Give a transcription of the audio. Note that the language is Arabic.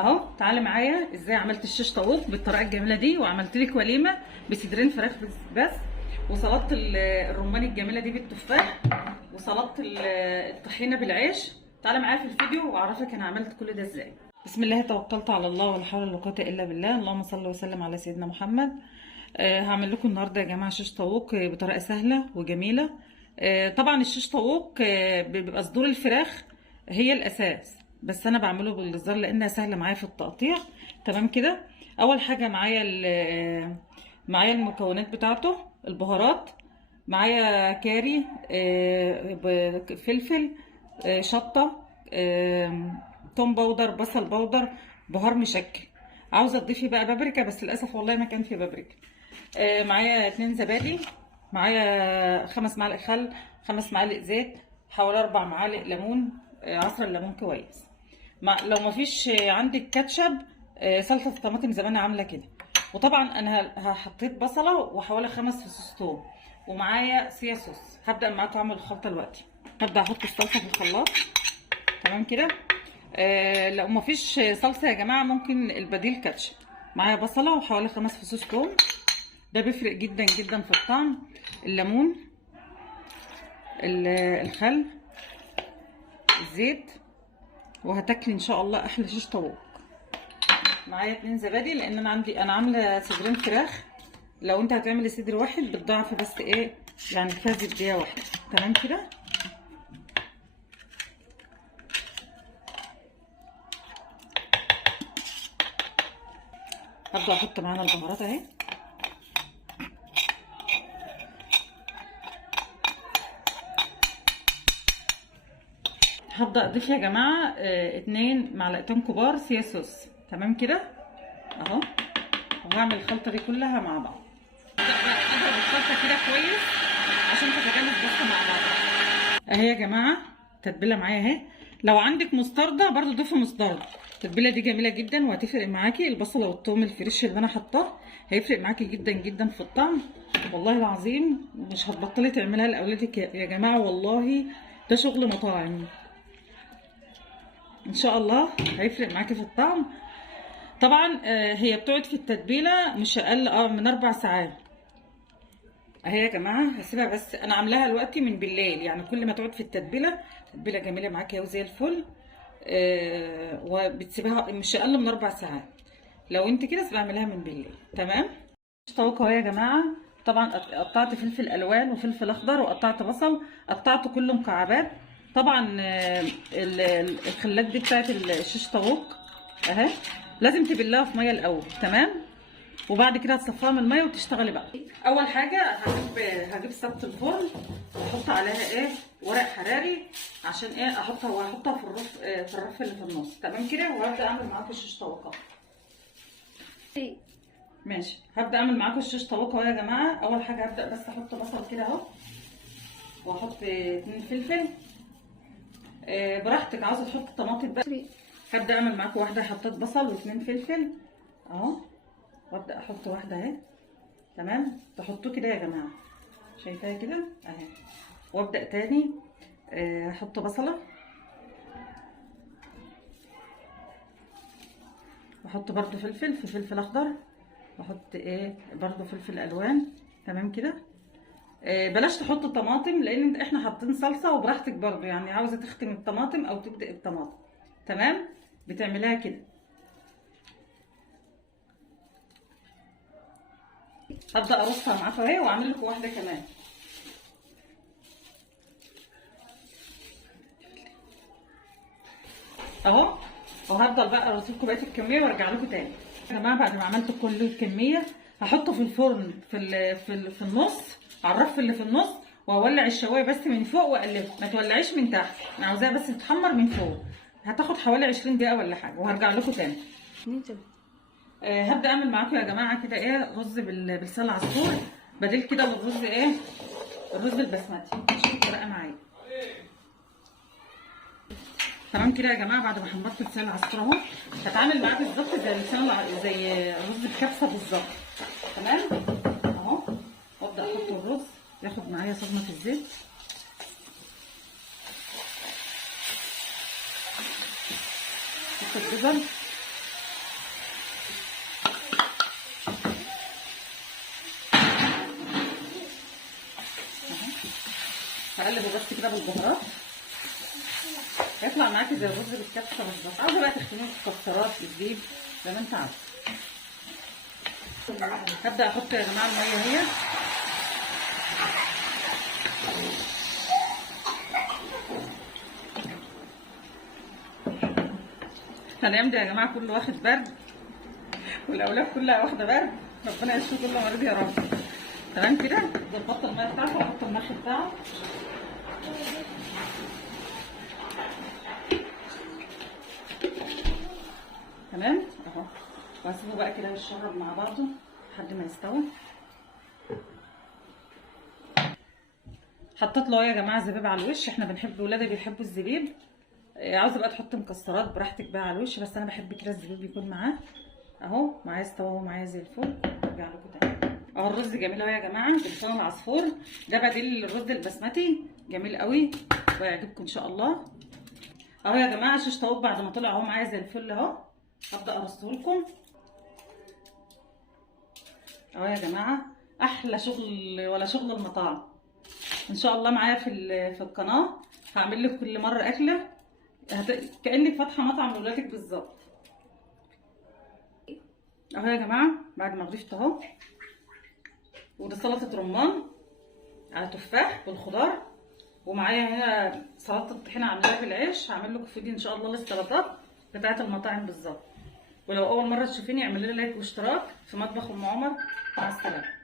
اهو تعالي معايا ازاي عملت الشيش طاووق بالطريقه الجميله دي، وعملت لك وليمه بصدرين فراخ بس، وسلطه الرمان الجميله دي بالتفاح، وسلطه الطحينه بالعيش. تعالي معايا في الفيديو واعرفك انا عملت كل ده ازاي. بسم الله توكلت على الله ولا حول ولا قوه الا بالله. اللهم صل وسلم على سيدنا محمد. هعمل لكم النهارده يا جماعه شيش طاووق بطريقه سهله وجميله. طبعا الشيش طاووق بيبقى صدور الفراخ هي الاساس، بس انا بعمله بالجزار لانها سهله معايا في التقطيع. تمام كده. اول حاجه معايا المكونات بتاعته، البهارات معايا كاري، فلفل، شطه، توم باودر، بصل باودر، بهار مشكل. عاوزه تضيفي بقى بابريكا بس للاسف والله ما كان في بابريكا. معايا 2 زبادي، معايا 5 معالق خل، 5 معالق زيت، حوالي 4 معالق ليمون، عصر الليمون كويس. لو ما فيش عندك كاتشب، صلصه الطماطم زي ما انا عامله كده. وطبعا انا حطيت بصله وحوالي 5 فصوص ثوم، ومعايا صويا صوص. هبدا معاكم اعمل الخلطه دلوقتي. هبدا احط الصلصه في الخلاط. تمام كده. لو ما فيش صلصه يا جماعه ممكن البديل كاتشب. معايا بصله وحوالي 5 فصوص ثوم، ده بيفرق جدا جدا في الطعم. الليمون، الخل، الزيت، وهتاكلي ان شاء الله احلى شيش طاووق. معايا 2 زبادي لان انا عامله صدرين فراخ. لو انت هتعملي صدر واحد بتضاعفي بس يعني كفايه زبديه واحده. تمام كده. هبدا احط معانا البهارات اهي. هبدا اضيف يا جماعه 2 معلقتين كبار صويا صوص. تمام كده اهو. وهعمل الخلطه دي كلها مع بعض. هبدا بقى اضرب الخلطه كده كويس عشان تتجانس بس مع بعض. اهي يا جماعه التتبيله معايا اهي. لو عندك مستردة برضو ضيفي مستردة. التتبيله دي جميله جدا وهتفرق معاكي. البصله والثوم الفريش اللي انا حطاه هيفرق معاكي جدا جدا في الطعم. والله العظيم مش هتبطلي تعملها لاولادك يا جماعه، والله ده شغل مطاعم. ان شاء الله هيفرق معاكي في الطعم. طبعا هي بتقعد في التتبيله مش اقل من 4 ساعات. اهي يا جماعه هسيبها، بس انا عاملاها دلوقتي من بالليل، يعني كل ما تقعد في التتبيله تتبيله جميله معاكي اهو زي الفل. وبتسيبها مش اقل من 4 ساعات. لو انت كده بعملها من بالليل. تمام. طاووق اهو يا جماعه. طبعا قطعت فلفل الوان وفلفل اخضر، وقطعت بصل، قطعته كله مكعبات. طبعا الخلات دي بتاعت الشيش طاووق اهي لازم تبلها في ميه الاول. تمام. وبعد كده هتصفيها من الميه وتشتغلي بقى. اول حاجه هجيب سبت الفرن واحط عليها ورق حراري عشان وهحطها في الرف اللي في النص. تمام كده. وهبدا اعمل معاكم الشيش طاووق. ماشي. هبدا اعمل معاكم الشيش طاووق اهو يا جماعه. اول حاجه هبدا بس احط بصل كده اهو، واحط 2 فلفل. براحتك، عاوزه تحط طماطم بقى. هبدا اعمل معاكم واحده حطيت بصل و2 فلفل اهو، وابدا احط واحده اهي. تمام. تحطوه كده يا جماعه، شايفاها كده اهي. وابدا تاني احط بصله، واحط برده فلفل اخضر، واحط برده فلفل الوان. تمام كده. بلاش تحط طماطم لان احنا حاطين صلصه، وبراحتك برده يعني عاوزه تختم الطماطم او تبدأ الطماطم. تمام. بتعملها كده. هبدا ارصها معاكم اهي، واعمل لكم واحده كمان اهو. وهفضل بقى ارص لكم بقيه الكميه وارجع لكم تاني يا جماعه. بعد ما عملت كل الكميه هحطه في الفرن في النص، على الرف اللي في النص، واولع الشوايه بس من فوق واقلبه. ما تولعيش من تحت، انا عاوزاها بس تتحمر من فوق. هتاخد حوالي 20 دقيقه ولا حاجه، وهرجع لكم تاني. هبدا اعمل معاكم يا جماعه كده رز بلسان العصفور بديل كده للرز الرز البسمتي. شوفوا بقى معايا. تمام كده يا جماعه. بعد ما حمرت لسان العصفور اهو، هتعامل معاه بالظبط زي رز الكبسه بالظبط. تمام اهو. وابدا احط الرز ياخد معايا صدمه في الزيت. احط الجزر اقلبه بس كده بالبهارات، هيطلع معاكي زي الرز بالكبسه بالظبط. عاوزه بقى تختميه مكسرات بالزيت زي ما انت عاوزه. هبدا احط يا جماعه الميه اهي. هنعمل يا جماعه كله واخد برد، والاولاد كلها واخده برد، ربنا يشفي كل مريض يا رب. تمام كده. ظبطت الميه بتاعته واحط الملح بتاعه. تمام اهو، وهسيبه بقى كده يتشرب مع بعضه لحد ما يستوي. حطيت له يا جماعه زبيب على الوش، احنا بنحب، ولادي بيحبوا الزبيب. عاوزه بقى تحط مكسرات براحتك بقى على الوش، بس انا بحب كده الزبيب يكون معاه. اهو معايا استوى اهو، معايا زي الفل. ارجع لكم تاني اهو. الرز جميل اهو يا جماعه بلسان العصفور، ده بديل الرز البسمتي، جميل قوي ويعجبكم ان شاء الله. اهو يا جماعه شيش طاووق بعد ما طلع اهو معايا زي الفل اهو. هبدا ارصه لكم اهو يا جماعه. احلى شغل ولا شغل المطاعم ان شاء الله معايا في القناه. هعمل لك كل مره اكله كانك فاتحه مطعم لاولادك بالظبط. اهو يا جماعه بعد ما غرفت اهو. وده سلطه رمان على تفاح بالخضار، ومعايا هنا سلطه الطحينه عاملاها بالعيش. هعمل لكم فيديو ان شاء الله للسلطات بتاعه المطاعم بالظبط. ولو اول مره تشوفيني اعملي لي لايك واشتراك في مطبخ ام عمر. مع السلامه.